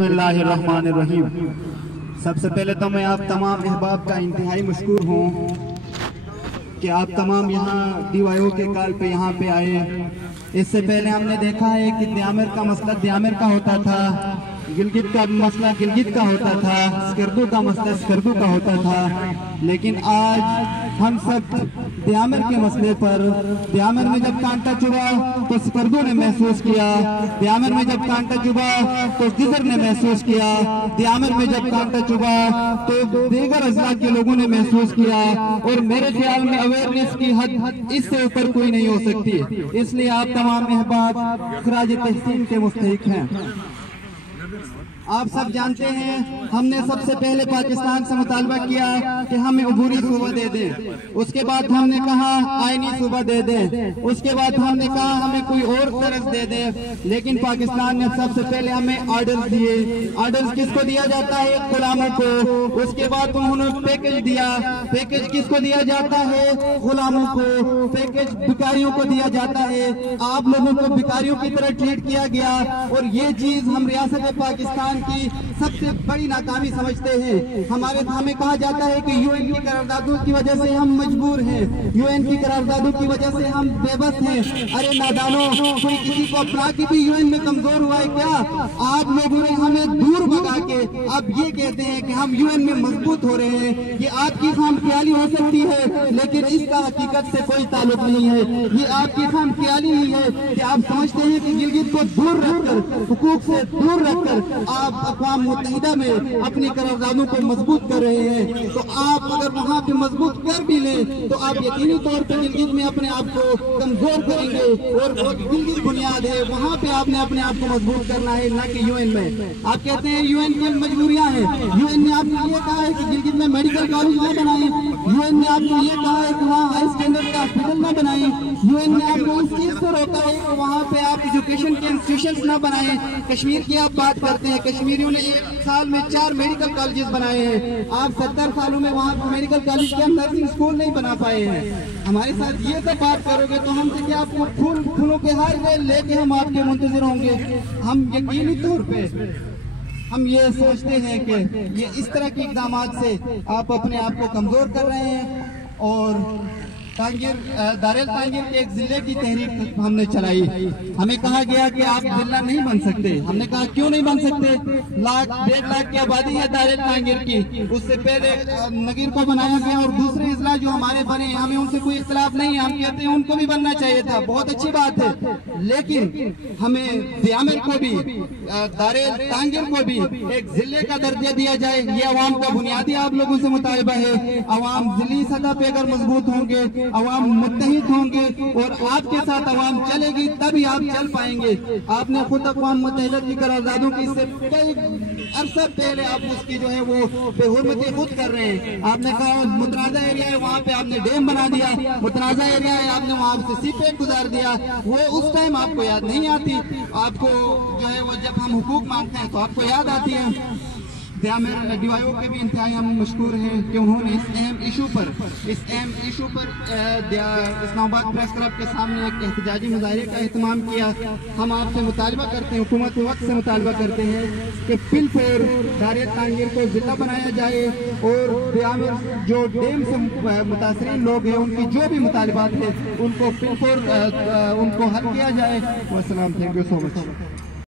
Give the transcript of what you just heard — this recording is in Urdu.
بسم اللہ الرحمن الرحیم۔ سب سے پہلے تو میں آپ تمام احباب کا انتہائی مشکور ہوں کہ آپ تمام یہاں DYO کے کال پہ یہاں پہ آئے۔ اس سے پہلے ہم نے دیکھا ہے کہ دیامر کا مسئلہ دیامر کا ہوتا تھا، گلگت کا مسئلہ گلگت کا ہوتا تھا، سکردو کا مسئلہ سکردو کا ہوتا تھا، لیکن آج ہم سب دیامر کے مسئلے پر، دیامر میں جب کانٹا چبھا تو سکردو نے محسوس کیا، دیامر میں جب کانٹا چبھا تو گزر نے محسوس کیا، دیامر میں جب کانٹا چبھا تو دیگر اضلاع کے لوگوں نے محسوس کیا، اور میرے خیال میں اویئرنیس کی حد اس سے اوپر کوئی نہیں ہو سکتی۔ اس لیے آپ تمام احباب خراج تحسین کے مستحق ہیں۔ آپ سب جانتے ہیں ہم نے سب سے پہلے پاکستان سے مطالبہ کیا کہ ہمیں عبوری صوبہ دے دیں، اس کے بعد ہم نے کہا آئینی صوبہ دے دیں، اس کے بعد ہم نے کہا ہمیں کوئی اور طرز دے دیں، لیکن پاکستان نے سب سے پہلے ہمیں آرڈرز دیے۔ آرڈرز کس کو دیا جاتا ہے؟ غلاموں کو۔ اس کے بعد انہوں نے پیکج دیا۔ پیکج کس کو دیا جاتا ہے؟ غلاموں کو۔ پیکج بھکاریوں کو دیا جاتا ہے۔ آپ لوگوں کو بھکاریوں کی طرح ٹریٹ کیا گیا، اور یہ چیز ہم ریاست پاکستان کی سب سے بڑی ناکامی سمجھتے ہیں۔ ہمیں کہا جاتا ہے کہ UN کی قراردادوں کی وجہ سے ہم مجبور ہیں، UN کی قراردادوں کی وجہ سے ہم بے بس ہیں۔ ارے نادانوں، کوئی کسی کو اپنا کی بھی UN میں کمزور ہوا ہے کیا؟ آپ لوگوں نے ہمیں دور بھگا کے اب یہ کہتے ہیں کہ ہم UN میں مضبوط ہو رہے ہیں۔ یہ آپ کی خام خیالی ہو سکتی ہے، لیکن اس کا حقیقت سے کوئی تعلق نہیں ہے۔ یہ آپ کی خام خیالی ہی ہے کہ آپ سمجھتے ہیں کہ گلگت کو دور رکھ کر، حقوق سے دور رکھ کر آپ اقوام متحدہ میں اپنی قراردادوں کو مضبوط کر رہے ہیں۔ تو آپ اگر وہاں پہ مضبوط کر بھی لیں تو آپ یقینی طور پہ گلگت میں اپنے آپ کو کمزور کریں گے، اور گلگت بنیاد ہے، وہاں پہ آپ نے اپنے آپ کو مضبوط کرنا ہے، نہ کہ UN میں۔ آپ کہتے ہیں UN کی مجبوریاں ہیں۔ UN نے آپ کو یہ کہا ہے کہ گلگت میں میڈیکل کالج نہ بنائیں، UN نے آپ کو یہ کہا ہے کہ وہاں ہائی اسٹینڈرڈ کا ہاسپٹل نہ بنائیں، UN نے آپ کو اس چیز سے روکا ہے کہ وہاں پہ آپ ایجوکیشن کے انسٹیٹیوشنز نہ بنائیں۔ کشمیر کی آپ بات کرتے ہیں، کشمیریوں نے ایک سال میں 4 میڈیکل کالجز بنائے ہیں۔ آپ 70 سالوں میں وہاں میڈیکل کالج کے نرسنگ سکول نہیں بنا پائے ہیں۔ ہمارے ساتھ یہ سب بات کرو گے تو ہم سے کیا آپ کو پھولوں کے ہار لے کے ہم آپ کے منتظر ہوں گے؟ ہم یقینی طور پہ ہم یہ سوچتے ہیں کہ یہ اس طرح کے اقدامات سے آپ اپنے آپ کو کمزور کر رہے ہیں۔ اور دارال تانگیر کے ایک ضلع کی تحریک ہم نے چلائی، ہمیں کہا گیا کہ آپ ضلع نہیں بن سکتے۔ ہم نے کہا کیوں نہیں بن سکتے؟ 1.5 لاکھ کی آبادی ہے دارال تانگیر کی، اس سے پہلے نگیر کو بنایا گیا، اور دوسرے اضلاع جو ہمارے بنے ہیں ہمیں ان سے کوئی اختلاف نہیں ہے، ہم کہتے ہیں ان کو بھی بننا چاہیے تھا، بہت اچھی بات ہے، لیکن ہمیں دیامر کو بھی دارال تانگیر کو بھی ایک ضلع کا درجہ دیا جائے۔ یہ عوام کا بنیادی آپ لوگوں سے مطالبہ ہے۔ عوام ضلعی سطح پہ اگر مضبوط ہوں گے، عوام متحد ہوں گے، اور آپ کے ساتھ عوام چلے گی تبھی آپ چل پائیں گے۔ آپ نے خود اقوام متحدہ کی قراردادوں کی سے کئی عرصہ پہلے آپ اس کی جو ہے وہ بے حرمتی خود کر رہے ہیں۔ آپ نے کہا متنازع ایریا ہے، وہاں پہ آپ نے ڈیم بنا دیا، متنازع ایریا ہے، آپ نے وہاں سے سی پیک گزار دیا، وہ اس ٹائم آپ کو یاد نہیں آتی۔ آپ کو جو ہے وہ جب ہم حقوق مانگتے ہیں تو آپ کو یاد آتی ہے۔ DYO کے بھی انتہائی ہم مشکور ہیں کہ انہوں نے اس اہم ایشو پر اسلام آباد پریس کلب کے سامنے ایک احتجاجی مظاہرے کا اہتمام کیا۔ ہم آپ سے مطالبہ کرتے ہیں، حکومت وقت سے مطالبہ کرتے ہیں کہ بالفور دارال تانگیر کو ضلع بنایا جائے، اور دیامر جو ڈیم سے متاثرین لوگ ہیں ان کی جو بھی مطالبات ہیں ان کو بالفور ان کو حل کیا جائے۔ والسلام، تھینک یو سو مچ۔